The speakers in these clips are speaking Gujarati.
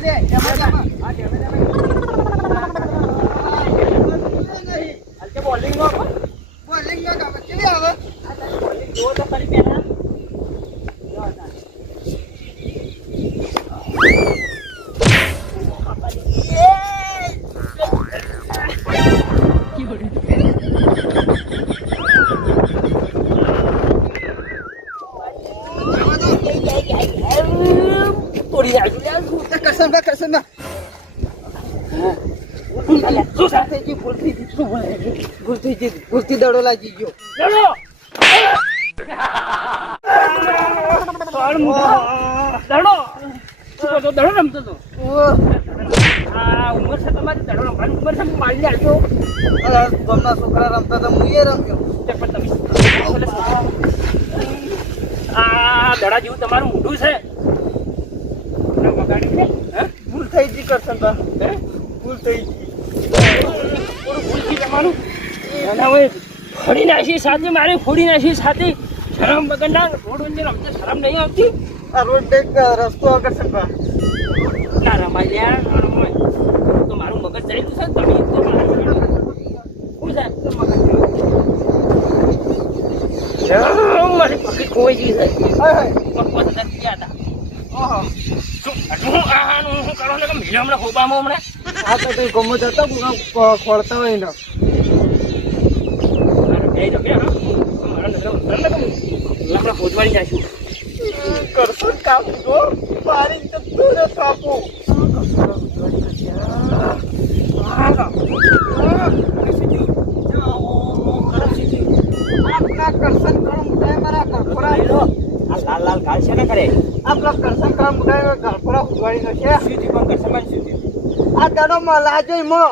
દે બોલિંગ નો કામ કેવી આવે બોલિંગ જો તો કરી પેલા ભૂલથી દડો લાગી ગયો દડો રમતો હતો ઉંમર છે તમારી દડો રમવાની ઉંમર છે મારી આવજો ગમના છોકરા રમતા હતા હું એ રમ્યો પણ તમે આ દડા જેવું તમારું મોઢું છે ભૂલ થઈ ગઈ કરશનબા ભૂલ થઈ ગઈ ભૂલ થઈ તમારું ફોડી નાખી સાથે મારે ફોડી નાખી સાથે શરમ બગડના રોડ વચ્ચે રમતે શરમ નહીં આવતી આ રોડ એક રસ્તો કરશનબા ના રમાય યાર ના રમાય તો મારું મગજ ચાલ્યું છે તમે તો મારું શું સાહેબ તો મગજ મારી પકડી ખોવાઈ ગઈ છે પકડ ગયા હતા ખોળતા હોય ને ખોદવાડી જઈશું કરશો કામ મારી કાપો લાલ લાલ ગાલ છે ને કરે આપલા કરસન કામ મુડાય ગાલપરા ઉડવાડી નો છે સીધી પણ કરસન માં સીધી આ દડો માં લાજો મો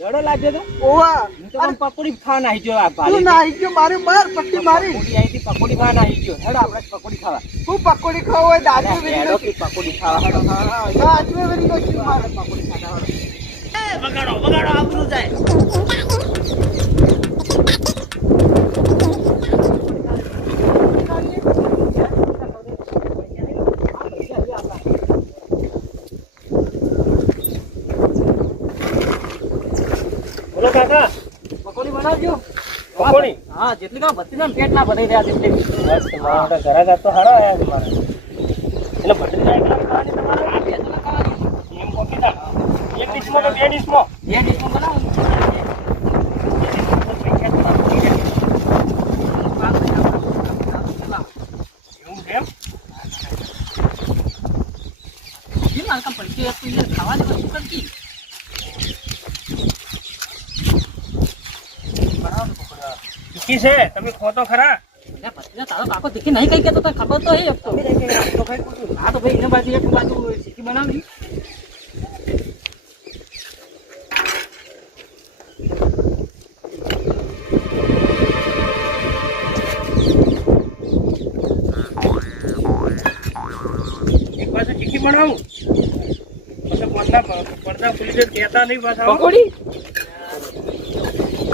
દડો લાગે તો ઓવા અને પકોડી ખા નાહી ગયો આ પાલી તું નાહી ગયો મારી બાર પટ્ટી મારી પકોડી આઈથી પકોડી ખા નાહી ગયો હેડ આપણે પકોડી ખાવા તું પકોડી ખાવ હોય દાજુ વેરી પકોડી ખાવા હેડ હા દાજુ વેરી નો છી મારે પકોડી ખાવા એ બગાડો આબરૂ જાય કાકા પકોડી બનાવજો પકોડી હા જેટલી કા ભત્રી ને પેટ ના ભરાઈ રહ્યા જેટલી બસ તમારા ઘરે તો હારા આયા તમારા એટલે ભત્રી ના એકલા ખાવાની તમારે આ બે જણા ખાવાની એમ કોકી દા એક ડીશમાં બે ડીશમાં બનાવો એવું કેમ એ માલકા પૈસે ખાવાની વસ્તુ કરતી તીખી છે તમે ખો તો ખરા તારો કાકો તીખી નહીં કઈ કેતો ખબર તો હે હા તો ભાઈ એના બાજુ એક બાજુ તીખી બનાવી એક બાજુ તીખી બનાવું પછી પડદા ખુલી જાય કહેતા નહીં પાછા પકોડી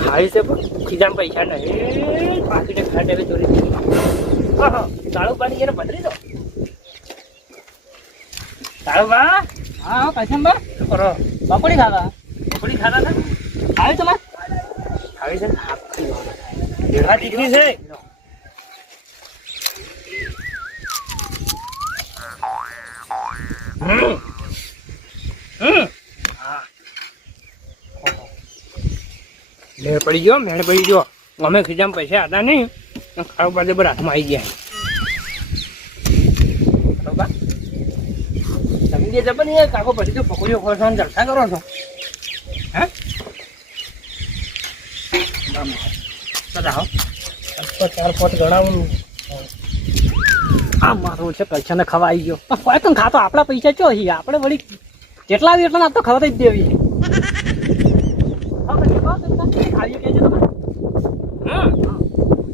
ખાઈ છે પણ ખીજામ પૈસા નહીં પાકીટે ખાટે ચોરી તાળું પાણી એને પધરી દો તાળું બા હા કૈસમ બા શું કરો પકોડી ખાતા હતા ખાવી તમારે ખાવી છે દેખા દીકરી છે મેળ પડી ગયો અમે ખીજામ પૈસા હતા નહીં ખાવા પાસે બધા હાથમાં આવી ગયા તમે જે જબર ને કાકો પછી તો પકોડીઓ ખોરવાનો જલસા કરો છો હે ચાર પોટ ગણાવું આ મારું છે પૈસાને ખાવા આવી ગયો કોઈ તો ખાતો આપણા પૈસા ચો છીએ આપણે વળી જેટલા એટલા ના તો ખબર જ દેવી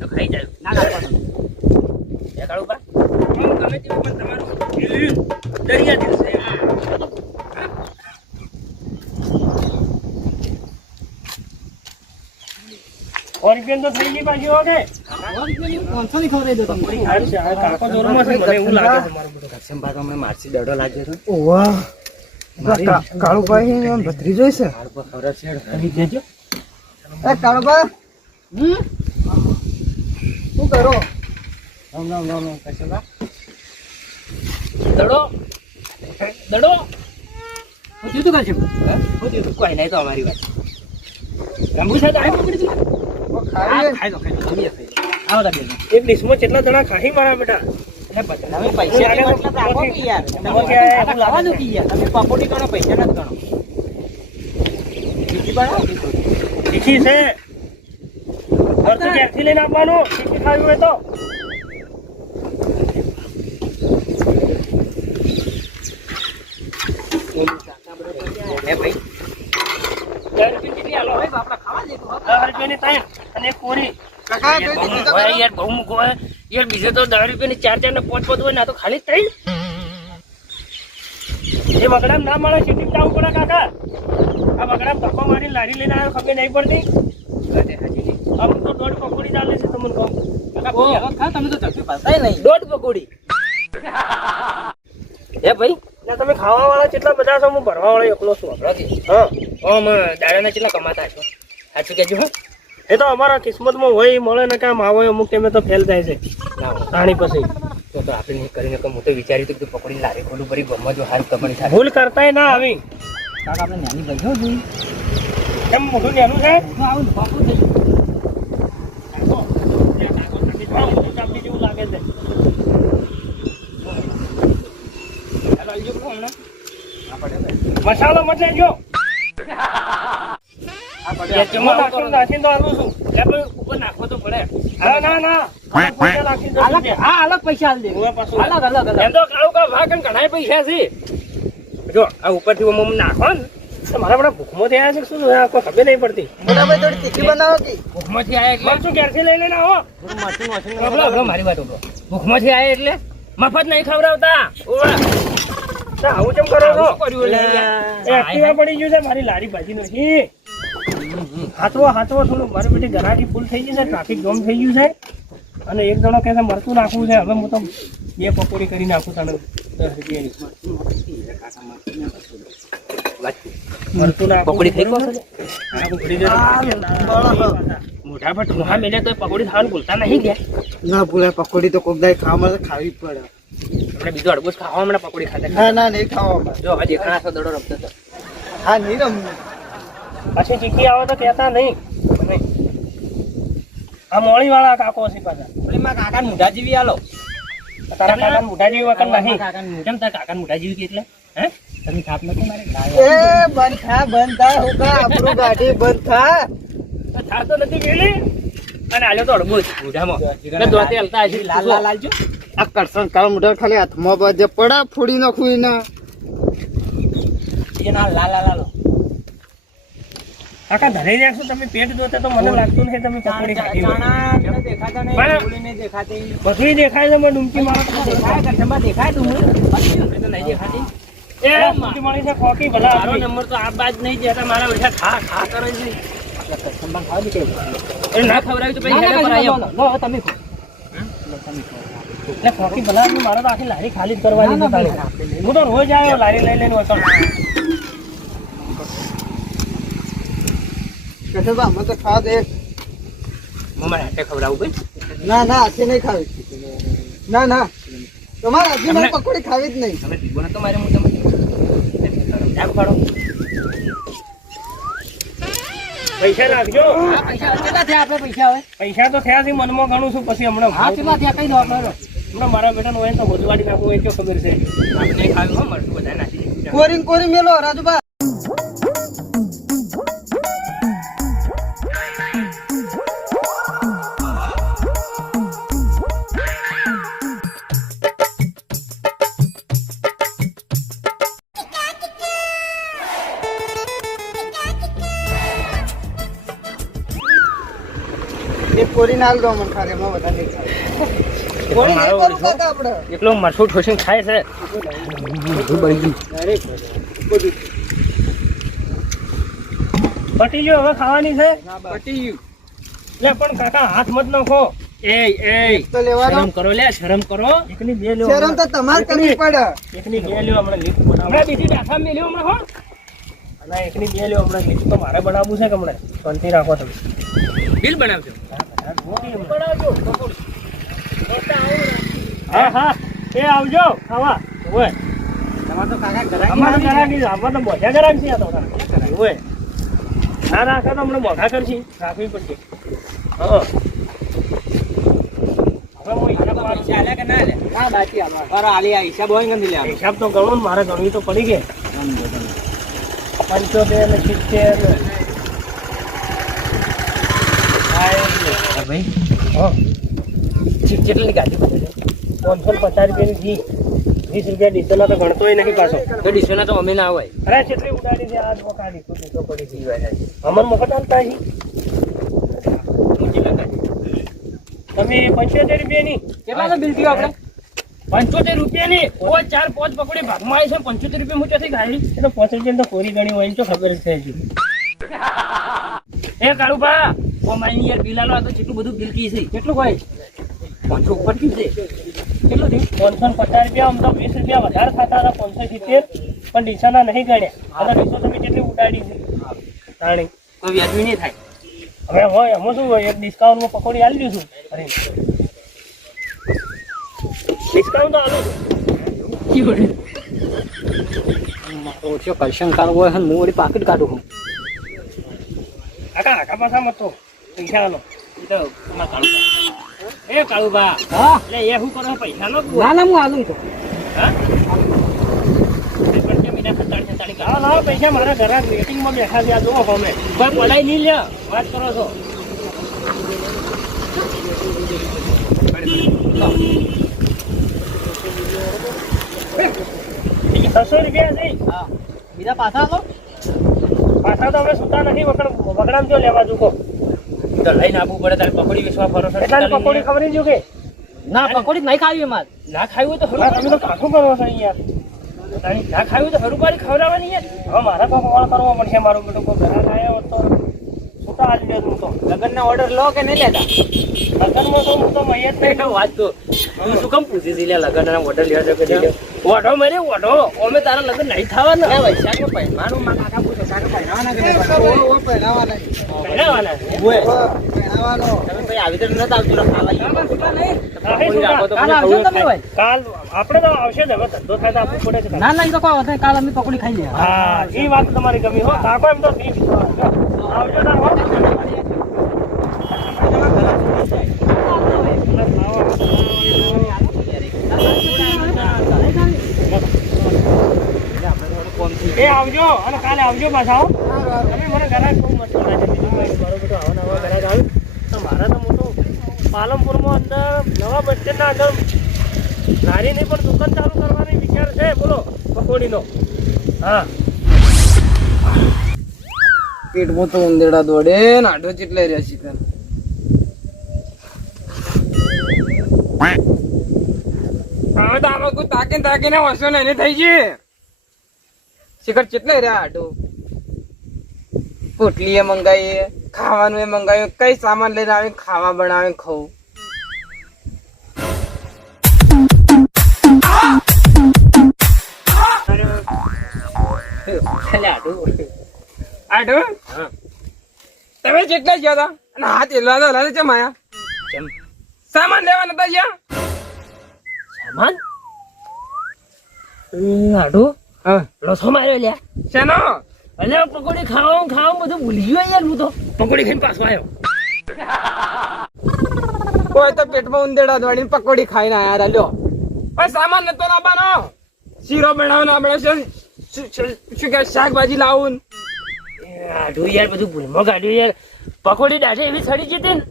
ખાઈ જાય ના લાગવાનું ગમે તેવું પણ તમારું દરિયા દિલ છે ઓરિજિનલ તો થઈ ગઈ પાછી ઓકે કોણસો ની ખબર દો તમને કાકો જોરમાં છે મને એવું લાગે છે મારું બધું કસમ ભાગ મને મારસી દડો લાગ્યો છે ઓવા કાળુભાઈ ભત્રીજો છે. કાળુભા શું કરો? દડો હું જીતું કરશે કોઈ નહીં તો અમારી વાત રંગુ છે તો આવી પકડી ખાઈ દો આવો તા બેન એક ડિશમાં કેટલા જણા ખાહી મારા બેટા તમે પૈસા આગળ મતલબ રાખો કે યાર તમે લાવવાનું કે યાર તમે પકોડી ગણો પૈસા નથી ગણો ટીકી બના ટીકી છે ઘર તો ક્યાંથી લઈને આપવાનું ટીકી ખાવી હોય તો હે ભાઈ 10 રૂપિયા કેટલી આલો ભાઈ બાપડા ખાવા દે તો 10 રૂપિયાની તાઈ અને કોરી કાકા યાર બહુ મૂકો યાર બીજે તો 10 રૂપિયાની 4 ને 5 હોય ના તો ખાલી ત્રણ એ મગડામ ના મળે શિફ્ટિંગ ટાઉન પડે કાકા આ મગડામ ધક્કો મારીને લારી લઈને આવ્યો ખબર નહીં પડતી આમ તો દોઢ પકોડી ચાલે છે તમને કહું કાકા ખા તમે તો ચપટી પાસાય નહીં દોઢ પકોડી હે ભાઈ ના તમે ખાવા વાળા કેટલા બધા છો હું ભરવા વાળો એકલો છું આપણાથી હા ઓમ દાડાના કેટલા કમાતા છો સાચું કહેજો હો એ તો અમારા કિસ્મતમાં હોય મળે ને કામ આવે અમુક ટાઈમે તો ફેલ થાય છે પાણી પછી તો આપણે કરીને હું તો વિચાર્યું હતું કે પકોડી લારી ખોલું ભરી ગમવા જો હારું કમાણી થાય ભૂલ કરતાય ના આવી કાકા આપણે નાની ભાઈ જોઈ કેમ મોટું નાનું છે આવું બાપુ થઈ જેવું લાગે છે મસાલો મત લેજો ઉપર નાખવો તો પડે અલગ પૈસા દે અલગ એમ તો ભાગ ઘણા પૈસા છે જો આ ઉપરથી નાખો ને મારા બધા ભૂખમાં થયા છે શું ખબર નહીં પડતી થોડી તીખી બનાવો કે ભૂખમાંથી આવ્યા એટલે શું ક્યારથી લઈ લઈને આવો મારી વાત ભૂખમાંથી આવ્યા એટલે મફત નહીં ખવડાવતા આવું કેમ કરો છો એક્ટિવા પડી ગયું છે મારી લારી ભાજી નથી હાથવો થોડું મારી બેટી ઘરાકી ફૂલ થઈ ગઈ છે ટ્રાફિક જામ થઈ ગયું છે અને એક જણો કહે છે મરચું નાખવું છે હવે હું તો 2 પકોડી કરી નાખું તને 10 રૂપિયાની મરચું નાખું પકોડી થઈ મોઢા પર ઠુહા મેલે તો પકોડી ખાવાનું ભૂલતા નહીં ગયા ના ભૂલાય પકોડી તો કોક દાઈ ખાવા મળે ખાવી જ પડે આપણે બીજો અડબોસ ખાવા હમણાં પકોડી ખાતા ના નહીં ખાવા જો હજી ઘણા તો દડો રમતો હતો હા નહીં રમવું પછી ચીકી આવે તો કહેતા નહીં આ મોળી વાળા કાકો છે પાછા મારા કાકા મોઢા જેવી આલો તારા કાકા મોઢા જેવી વખત નહીં કેમ તારા કાકા મોઢા જેવી એટલે હે તમે ખાપ નથી મારે એ બંધ થા હોકા આપણું ગાડી બંધ થા થાતો નથી ગયેલી અને આલ્યો તો અડબોસ મોઢામાં ને દોતે હલતા હશે લાલ લાલજો આ કરસન કાળ મોઢા ખાલી હાથમાં બાજે પડા ફોડી નાખું એના એના લાલ કાકા ધરી રહ્યા છો તમે પેટ જોતે તો મને લાગતું નથી તમે પકોડી ખાધી મને દેખાતા નહીં બોલીને દેખાતી બધી દેખાય છે મને ડુમકી મારો દેખાય કરસમાં દેખાય ડુમકી તો નહીં દેખાતી એ ડુમકી મારી છે ખોકી ભલા મારો નંબર તો આ બાજ નહીં જતા મારા બેઠા ખા કરે છે આપણા કરસમાં ખાવા કે એ ના ખવરાવી તો પછી હેડે પર આવ્યો લો તમે ખો એટલે ખોકી ભલા મારો તો આખી લારી ખાલી કરવાની છે તારે હું તો રોજ આવ્યો લારી લઈ લઈને વસળ કસબા મને તો ખાવા દે મમ્મા હાથે ખવડાવું ભાઈ ના હાથે નહીં ખાવી ના તમારે હજી મને પકોડી ખાવી જ નહીં તમે દીવો ને તમારે હું તમને આપ પાડો પૈસા નાખજો પૈસા કેટલા થયા આપણે પૈસા તો થયા છે મનમાં ઘણું છું પછી હમણાં હા કેટલા થયા કઈ દો આપણે હમણાં મારા બેટાનું હોય તો વધવાડી નાખવું હોય તો ખબર છે આપણે ખાવી હો મરતું બધા નાખી કોરી મેલો રાજુબા કોરી નાલ દો મન ખારે માં બધા નહીં કોરી નહીં કરું કાકા આપણે એકલો મરસું ઠોસીને ખાય છે બધું બળી ગયું પટી ગયો હવે ખાવાની છે પટી ગયું લે પણ કાકા હાથ મત નાખો તો લેવાનો શરમ કરો લે, શરમ કરો. એકની બે લ્યો. શરમ તો તમારે કરવી પડે. એકની બે લ્યો હમણાં લીપ બનાવો. હમણાં બીજી ડાઠા મેલ્યો હમણાં હો. અને એકની બે લ્યો હમણાં લીપ તો મારે બનાવવું છે કે હમણાં શાંતિ રાખો તમે. બિલ બનાવજો. બનાવજો. હા હા એ આવજો ખાવા. ઓય તમારે તો કાકા ઘરાકી અમારે ના ગરાકી છે. અમારે તો મોઢા ગરાક છે આ તો. ઓય ના રાખે તો હમણાં મોઢા કરશી. રાખવી પડશે. હા હવે હું હિસાબ પાડું. ચાલ્યા કે ના લે? ના બાકી આલવા. પર આલી આ હિસાબ હોય કે નહીં લે? હિસાબ તો ગણો ને મારે ગણવી તો પડી ગઈ. 75 ને 70 ભાઈ હા કેટલી ગાડી પડે? 550 રૂપિયાની ઘી 20 રૂપિયા ડીઝલના તો ગણતોય નહીં પાછો. તો ડિસ્કોના તો અમે ના હોય. અરે કેટલી ઉડાડી છે આજ વખત તો પડી ગઈ હોય અમન મફત હાલતા છે તમે 75 રૂપિયાની કેટલા બિલ થયું આપણે? 75 રૂપિયાની ઓ 4-5 પકોડી ભાગમાં આવી છે 75 રૂપિયા હું ચોથી ખાઈ એટલે 5 રૂપિયા તો કોરી ગણી હોય તો ખબર જ છે હજી. એ કાળુભા ઓ મારી યાર બિલાલો આ તો કેટલું બધું બિલ કી છે. કેટલું હોય? 500 ઉપર કી છે. કેટલું થયું? 550 રૂપિયા આમ તો 20 રૂપિયા વધારે થતા હતા 570 પણ ડીસાના નહીં ગણ્યા અને ડીસો તમે કેટલી ઉડાડી છે તાણી તો વ્યાજબી નહીં થાય. હવે હોય એમાં શું હોય એક ડિસ્કાઉન્ટમાં પકોડી આલી દઈશું. અરે ડિસ્કાઉન્ટ તો આલું ઓછો કરશન કાઢવો હોય હું વળી પાકીટ કાઢું છું. આકા પાછા મત તો પૈસા આલો એ તો તમારે કાઢું. એ કાળુભા હા એટલે એ શું કરો પૈસા નો ના ના હું આલું તો. હા લાવો પૈસા મારા ઘરે વેટિંગમાં બેઠા છે આ જુઓ અમે કોઈ બોલાય નહીં લે વાત કરો છો. 600 રૂપિયા છે. હા બીજા પાછા આલો. પાછા તો અમે સુતા નથી વગડામ જો લેવા જુકો તો લઈને આવવું પડે તારે પકોડી વેચવા ફરો છો. એટલાની પકોડી ખબર જો કે ના પકોડી નહીં ખાવી અમારે. ના ખાવી હોય તો હરું તમે તો કાઠું કરો છો યાર ના ખાવી હોય તો હરું પાડી ખવડાવવાની યાર. હવે મારા કોઈ કોણ કરવો પડશે મારું બેટું કોઈ ઘરે આવ્યો તો છૂટા હાલી દે હું તો લગ્નના ઓર્ડર લો કે નહીં લેતા? લગ્નમાં તો હું તો મૈયત નહીં વાત તો તું શું કામ પૂછી હતી લે લગ્નના ઓર્ડર લેવા છે કે નહીં? ઓઢો મેરે ઓઢો અમે તારા લગ્ન નહીં થવાના લે વૈશાખનો પહેરવાનું માં કાકા પૂછે સારું પહેરવાના કે નહીં? પહેરવાના પહેરાવાના છે. ઓય પહેરવાનો તમે ભાઈ આવી તો નતા આવતું ખાવા કાલ આપણે તો આવશે જ હવે ધંધો થાય તો આપવું પડે છે. ના ના એ તો કોઈ વાત નહીં. કાલ અમે પકોડી ખાઈ લઈએ. હા એ વાત તમારી ગમી હો કાકો એમ તો આવજો ના હો એ આવજો અને કાલે આવજો પાછા હો. તમે મને ઘરે બહુ મસ્ત લાગે બીજું મારો બધો આવા નવા ઘરે આવ્યું તો મારા તો મોટું પાલનપુરમાં અંદર નવા બસ સ્ટેન્ડના અંદર લારીની પણ દુકાન ચાલુ કરવાની વિચાર છે બોલો પકોડીનો. હા પેટમાં તો ઉંદેડા દોડે નાડો જેટલે રહ્યા શિખર. હવે તો આમાં કોઈ તાકીને વસો ને થઈ ગઈ શિખર ચેટલે રહ્યા આડો. પોટલી એ મંગાવીએ ખાવાનું એ મંગાવ્યું કઈ સામાન લઈને આવે ખાવા બનાવે ખાવું. આડો તમે જેટલા ગયા હતા અને હાથ એલવા તો હલાવે ચમ આયા? સામાન લેવા નતા ગયા? સામાન આડો હા લોસો માર્યો લ્યા શેનો? અલે પકોડી ખાવા બધું ભૂલી ગયો યાર હું તો પકોડી ખાઈને પાછો આવ્યો. કોઈ તો પેટમાં ઉંદેડા દોડીને પકોડી ખાઈને આયા રહ્યા. લ્યો સામાન નતો લાવવાનો. શીરો બનાવવાનો આપણે શું કે શાકભાજી લાવું. આડું યાર બધું ભૂલમાં કાઢ્યું યાર પકોડી દાઢે એવી સડી જતી ને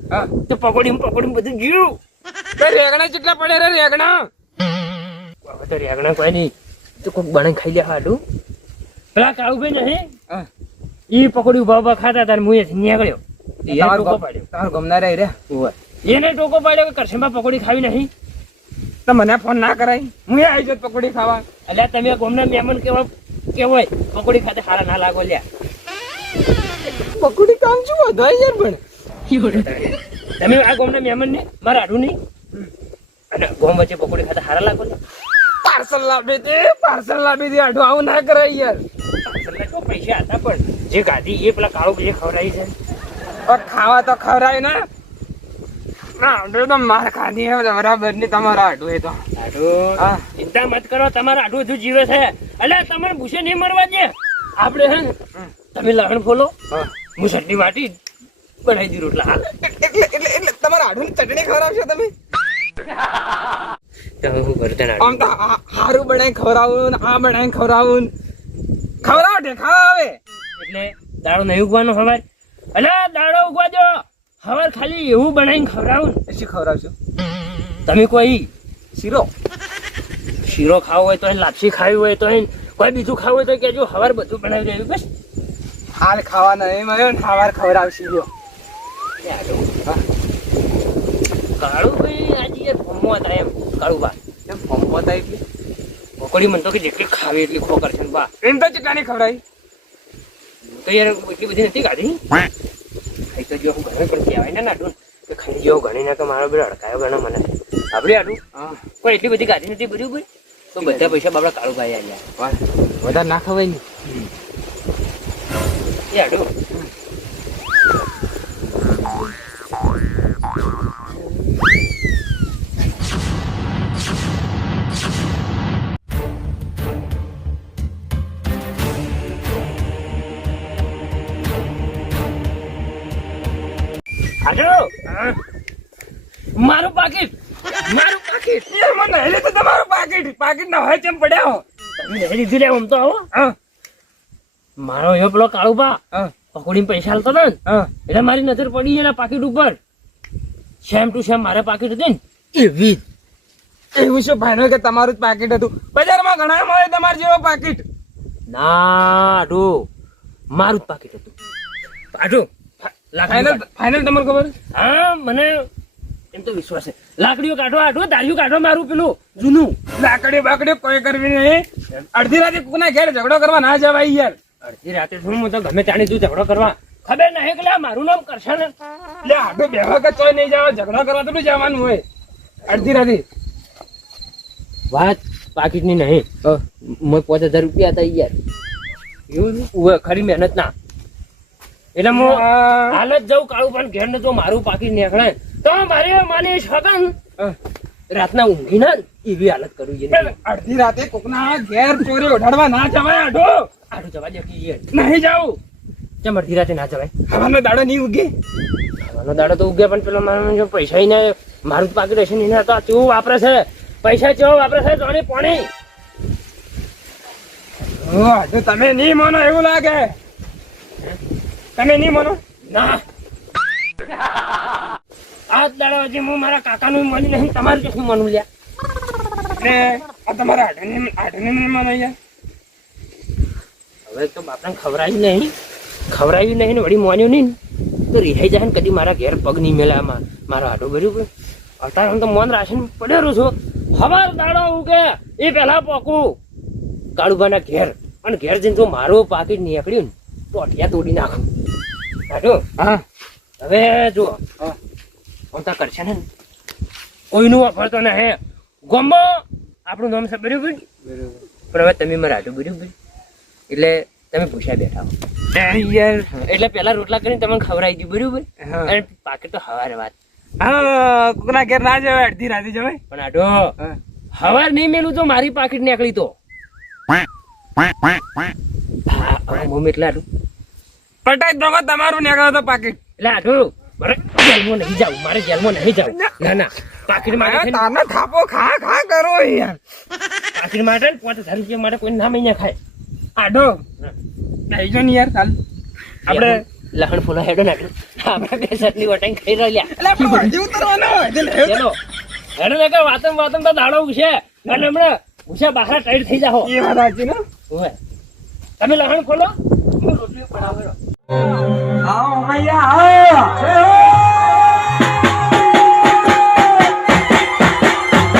તો પકોડી બધું ગયું. રેગણા કેટલા પડે રે રેગણા? હવે તો રેગણા કોઈ નહીં તો કોઈક બને ખાઈ લે આડું. પેલા કાળુભાઈ નહીં ઈ પકોડી ઉભા ખાતા હતા હું નીકળ્યો ટોકો પાડ્યો. તારો ગમના રે રે એને ટોકો પાડ્યો કે કરશનમાં પકોડી ખાવી નહીં. તો મને ફોન ના કરાય હું આવી જાત પકોડી ખાવા. એટલે તમે ગમના મહેમાન કેવાય પકોડી ખાતે હારા ના લાગો લ્યા. પકોડી કામ શું વધારે યાર પણ તમે આ ગોમના મહેમાન ને મારા આડું નહીં અને ગોમ વચ્ચે પકોડી ખાતા હારા લાગો ને પાર્સલ લાવી દે આડો આવું ના કરાય યાર. પાર્સલના તો પૈસા હતા પણ જે ગાડી એ પેલા કાળો જે ખવડાવી છે ખાવા તો ખવડાય ને આડો તો માર ખાધી હે બરાબર ની તમારા આડો એ તો આડું હા. ચિંતા મત કરો તમારા આડું હજુ જીવે છે એટલે તમને ભૂસે નહીં મરવા દે આપણે હે ને તમે લહણ ફોલો હું ચટણી વાટી બનાવી દી રોટલા હાલ એટલે તમારા આડો ની ચટણી ખવડાવશો તમે? તમે હું કરતા ના આમ તો હારું બનાવી ખવડાવું ને આ બનાવી ખવડાવું ખવડાવો તે ખાવે એટલે દાડો નહીં ઉગવાનો હવાર એટલે દાડો ઉગવા દો હવાર ખાલી એવું બનાવીને ખવડાવું ને શું ખવડાવશો? તમે કોઈ શીરો શીરો ખાવો હોય તો લાપસી ખાવી હોય તો કોઈ બીજું ખાવું હોય તો કેજો હવાર બધું બનાવી દેવું બસ હાલ ખાવા નહીં મળ્યો ને ખાવાર ખવડાવશી લ્યો. કાળું ભાઈ આજે યાર ફોમો હતા એમ કાળું બા એમ ફોર્મ બતાવી એટલે પકોડી મને તો કે જેટલી ખાવી એટલી ખો કરશે ને બા એમ તો ચટણી ખવડાવી. તો યાર એટલી બધી નથી કાઢી ખાઈ તો જો હું ઘરે પણ કહેવાય ને નાડું કે ખાઈ જેવો ગણી ના કે મારો બે અડકાયો ગણો મને આપણે આડું હા કોઈ એટલી બધી ગાડી નથી બરાબર તો બધા પૈસા બાબડા કાળું ભાઈ આવ્યા વધારે ના ખવાય ને. એ આડું મારું પાકીટ મને હેલે તો તમારું પાકીટ ના હોય તેમ પડ્યા હો. તમે નહીં લીધી લે આમ તો આવો હા મારો એ પેલો કાળું બા હા પકોડી પૈસા હાલતો હતો ને હા એટલે મારી નજર પડી એના પાકીટ ઉપર સેમ ટુ સેમ મારે પાકીટ હતી ને એવી એવું શું ફાઈનલ કે તમારું જ પાકીટ હતું? બજારમાં ઘણા મળે તમારા જેવો પાકીટ. ના આડું મારું જ પાકીટ હતું આડું ફાઈનલ ફાઈનલ તમને ખબર? હા મને એમ તો વિશ્વાસ છે લાકડીઓ કાઢો આડું દાળીઓ કાઢો મારું પેલું જૂનું લાકડી બાકડી કોઈ કરવી નહીં. અડધી રાતે કોના ઘેર ઝઘડો કરવા ના જવાય યાર. અડધી રાતે શું હું તો ગમે ત્યાંની તું ઝઘડો કરવા ખબર નહીં કે મારું નામ કરશે ને એટલે આટો બેહવા કે ચોય નહીં જાવ ઝઘડો કરવા તો જવાનું હોય અડધી રાતે. વાત પાકીટની નહીં મેં 5000 રૂપિયા હતા યાર એવું ખરી મહેનત ના એટલે હું હાલ જ જાઉં કાળું પણ ઘેર ને જો મારું પાકીટ નીકળે તો મારે માની શકન રાતના ઊંઘી ના એવી હાલત કરું છે અડધી રાતે કોકના ઘેર ચોરી ઉઠાડવા ના જવાય. આટો આડું જવા દે યાર નહીં જાવ. ચમ અડધી રાતે ના જવાય હવાનો દાડો નહીં ઉગે. હવાનો દાડો તો ઉગે પણ પેલો મારો જો પૈસા ને મારું જ પાકીટ હશે ને તો કેવું વાપરે છે પૈસા કેવો વાપરે છે જોડે પાણી. આટો તમે નહીં માનો એવું લાગે. તમે નહીં માનો ના આ દાડો હજી હું મારા કાકાનું માની નહીં તમારું કેટલું માનું લ્યા એટલે આ તમારા આઠને નહીં માનો યાર. હવે તો બાપને ખવડાવ્યું નહીં ને વળી માન્યું નહીં તો રિહાઈ જાય ને કદી મારા ઘેર પગ નહીં મેલા મારો આટો ભર્યું પણ અત્યારે તો મન રાશન પડેલું છું હવાર દાડો ઉગે એ પેલા પોકું કાળુભાના ઘેર અને ઘેર જઈને જો મારું પાકીટ નીકળ્યું ને તો અઠિયા તોડી નાખું આટો હા હવે જો ઓમતા કરશે ને કોઈનું વાપરતો ના હે ગોમો આપણું નામ છે બરાબર પણ હવે તમે મારા આટું બરાબર એટલે તમે પૂછ્યા બેઠા હો યાર. એટલે પેલા રોટલા કરીને તમને ખવડાવી દીધું બરાબર અને પાકીટ તો હવારે વાત હા કોકના ઘેર ના જવાય અડધી રાતે જવાય. પણ આટો હવાર નહીં મેલું તો મારી પાકીટ નીકળી તો મમ્મી એટલે આટું પટાઈ દો તમારું નીકળો તો પાકીટ. એટલે આટું મારે જેલમાં નહીં જાવું ના ના પાકીટ માટે છે ને, તાના થાપો ખા ખા કરો યાર. પાકીટ માટે 5000 રૂપિયા માટે કોઈ ના મહિના ખાય આડો દઈજો ને યાર ચાલ આપણે લહણ ફૂલા હેડો નાટું આપણે બે ચટણી વટાઈ ખાઈ રહ્યા એટલે આપણે વાંધી ઉતરવાનો હોય એટલે હેડ. ચલો હેડો ને કે વાતમ તો દાડો ઉછે અને હમણાં ઉછે બહાર ટાઈટ થઈ જાઓ એ વાત સાચી ને. ઓય તમે લહણ ખોલો હું રોટલી બનાવ્યો આવો મૈયા આવો.